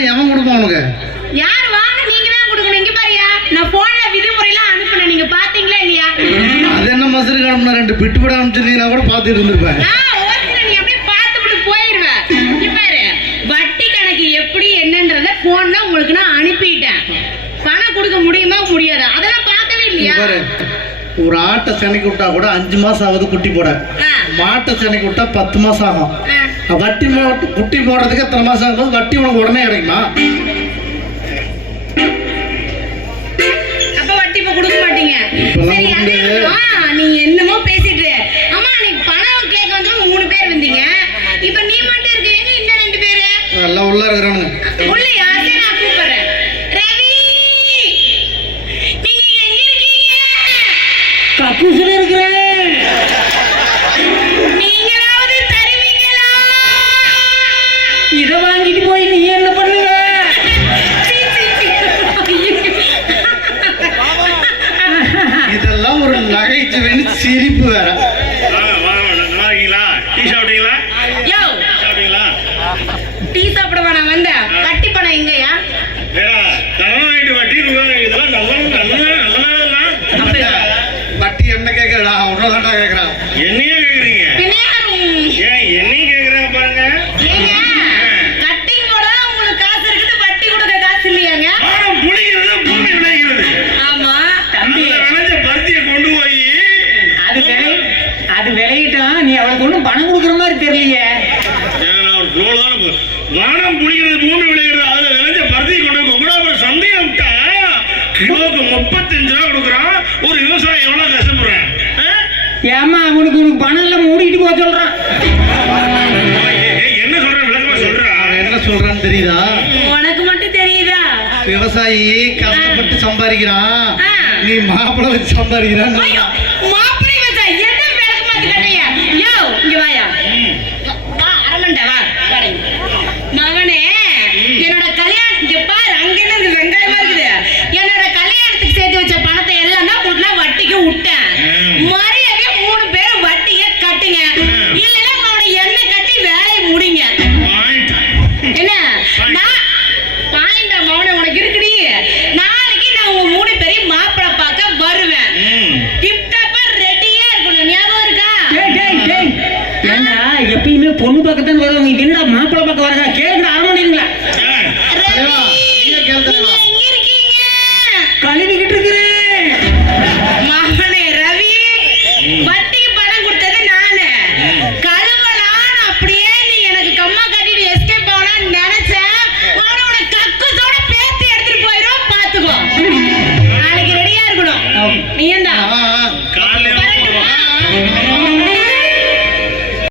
பணம் எவன் கொடுப்பான் உனக்கு? யார் வாங்க நீங்க தான் கொடுக்கணும். இங்க பாருயா, நான் போன்ல விதிமுறைலாம் அனுப்புனேன், நீங்க பாத்தீங்களா இல்லையா? அது என்ன மசரு காணும்னா 2 பிட்டு பட அனுப்பிச்சிருந்தீங்கன்னா கூட பார்த்துட்டு இருந்திருப்பேன். நீ அப்படியே பார்த்துட்டு போயிருவேன். இங்க பாரு, வட்டி கணக்கு எப்படி என்னன்றத போன்ல உங்களுக்கு நான் அனுப்பிட்டேன். பணம் கொடுக்க முடியுமா முடியாதா அதெல்லாம் பார்க்கவே இல்லையா? பாரு, ஒரு ஆட்டை செனைக்கு விட்டா கூட 5 மாசம் ஆகுது குட்டி போட. மாட்டை செனைக்கு விட்டா 10 மாசம் ஆகும். வட்டி குட்டி போடுறதுக்கு எத்தனை மாசம் ஆகும்போது வட்டி உனக்கு உடனே கிடைக்குமா? அப்ப வட்டி இப்ப கொடுக்க மாட்டீங்க. நீ என்னமோ பேசிட்டு அம்மா, நீ பணம் கேட்க வந்து 3 பேர் வந்தீங்க. இப்ப நீ மட்டும் இருக்கீங்க, இன்னும் 2 பேரு எல்லாம் உள்ள இருக்கிறானுங்க. உள்ள யாரே நான் கூப்பிடுறேன். ரவி, நீங்க எங்க இருக்கீங்க? கக்கூசுல இருக்கிறேன். நீங்களாவது தருவீங்களா? இத வாங்கிட்டு போய் நீ என்ன பண்ணுவ? இதெல்லாம் ஒரு நகைச்சுவைன்னு சிரிப்பு வேற. டீ சாப்பிட வேணாம் வந்த கட்டி பணம் எங்கயா? வட்டி என்ன கேட்கறா? உன்னதான்டா கேட்கறான். என்னையே கேக்குறீங்க? என்னையும் கேக்குறாங்க பாருங்க. கட்டிங் போட உங்களுக்கு காசு இருக்குது, வட்டி கொடுக்க காசு இல்லையாங்க? பணம் புளிக்கிறது பூமி விளைகிறது. ஆமா தம்பி, விளைஞ்ச பருத்தியை கொண்டு போய் அது விளையிட்டோம். நீ அவளுக்கு ஒண்ணும் பணம் கொடுக்குற மாதிரி தெரியலையே. வானம் புளிக்கிறது பூமி விளைகிறது. அதுல விளைஞ்ச பருத்தியை கொண்டு போய் கூட சந்தையை விட்டா கிலோக்கு 35 ரூபா கொடுக்குறான். ஒரு விவசாயி எவ்வளவு கஷ்டப்படுறேன்? ஏமா அவனுக்கு பணம் எல்லாம் மூடிட்டு போக சொல்றான். என்ன சொல்ற? விளக்கமா சொல்றா. அவன் என்ன சொல்றான்னு தெரியுதா? உனக்கு மட்டும் தெரியுதா? விவசாயி கஷ்டப்பட்டு சம்பாதிக்கிறான், நீ மாப்பிள்ளை வச்சு சம்பாதிக்கிறான். மாப்பிள்ளை வச்சா எந்த விளக்கு மாத்தி கட்டையா? யோ இங்க வாயா, வா அரமண்டா வா. மகனே, என்னோட கல்யாணம் இங்க பாரு, அங்க என்ன வெங்காயமா இருக்குது. என்னோட கல்யாணத்துக்கு சேர்த்து வச்ச பணத்தை எல்லாம் தான் கூட்டினா வட்டிக்கு விட்டேன். மரியாதை 3 பேரும் வட்டியை கட்டுங்க, இல்லைன்னா அவனோட எண்ணெய் கட்டி வேலையை முடிங்க. என்ன நான் பாயிண்டா மௌன உனக்கு இருக்குடி. நாளைக்கு நான் உங்க 3 பேரையும் மாப்பிள்ளை பார்க்க வருவேன். டிப்டாப்பா ரெடியா இருக்கணும், ஞாபகம் இருக்கா? ஏன்னா எப்பயுமே பொண்ணு பக்கத்தான் வருவாங்க. என்னடா மாப்பிள்ளை பக்கம் வராங்க? கேளுங்க அரமணிங்களா? ரவி, நீ